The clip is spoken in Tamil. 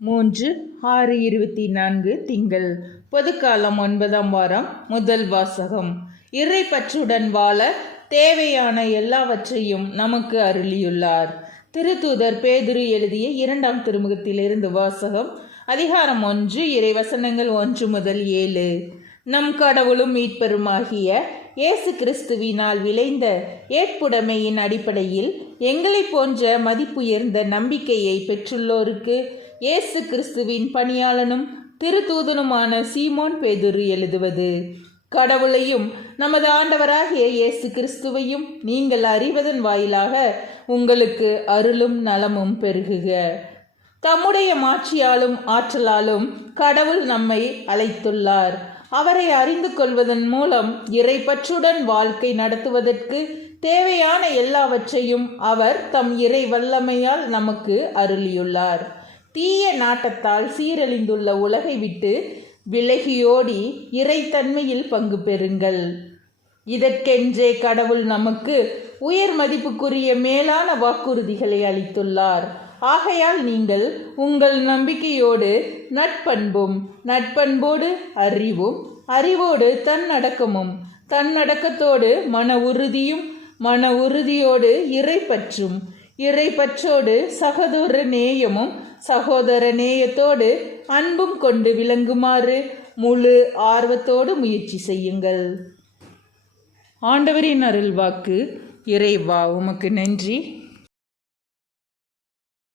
3/6/24 திங்கள். பொதுக்காலம் 9ஆம் வாரம். முதல் வாசகம். இறை பற்றுடன் வாழ தேவையான எல்லாவற்றையும் நமக்கு அருளியுள்ளார். திருத்தூதர் பேதுரு எழுதிய 2ஆம் திருமுகத்திலிருந்து வாசகம். அதிகாரம் 1, இறைவசனங்கள் 1 முதல் 7. நம் கடவுளும் மீட்பெருமாகிய இயேசு கிறிஸ்துவினால் விளைந்த ஏற்புடைமையின் அடிப்படையில் எங்களை போன்ற மதிப்புயர்ந்த நம்பிக்கையை பெற்றுள்ளோருக்கு இயேசு கிறிஸ்துவின் பணியாளனும் திருத்தூதனுமான சீமோன் பேதுரு எழுதுவது. கடவுளையும் நமது ஆண்டவராகிய இயேசு கிறிஸ்துவையும் நீங்கள் அறிவதன் வாயிலாக உங்களுக்கு அருளும் நலமும் பெருகுக. தம்முடைய மாட்சியாலும் ஆற்றலாலும் கடவுள் நம்மை அழைத்துள்ளார். அவரை அறிந்து கொள்வதன் மூலம் இறைப்பற்றுடன் வாழ்க்கை நடத்துவதற்கு தேவையான எல்லாவற்றையும் அவர் தம் இறை வல்லமையால் நமக்கு அருளியுள்ளார். தீய நாட்டத்தால் சீரழிந்துள்ள உலகை விட்டு விலகியோடி இறைத்தன்மையில் பங்கு பெறுங்கள். இதற்கென்றே கடவுள் நமக்கு உயர் மதிப்புக்குரிய மேலான வாக்குறுதிகளை அளித்துள்ளார். ஆகையால் நீங்கள் உங்கள் நம்பிக்கையோடு நட்பண்பும், நட்பண்போடு அறிவும், அறிவோடு தன்னடக்கமும், தன்னடக்கத்தோடு மன உறுதியும், மன உறுதியோடு இறைப்பற்றும், இறைப்பற்றோடு சகோதர நேயமும், சகோதர நேயத்தோடு அன்பும் கொண்டு விளங்குமாறு முழு ஆர்வத்தோடு முயற்சி செய்யுங்கள். ஆண்டவரின் அருள்வாக்கு. இறைவா, உமக்கு நன்றி.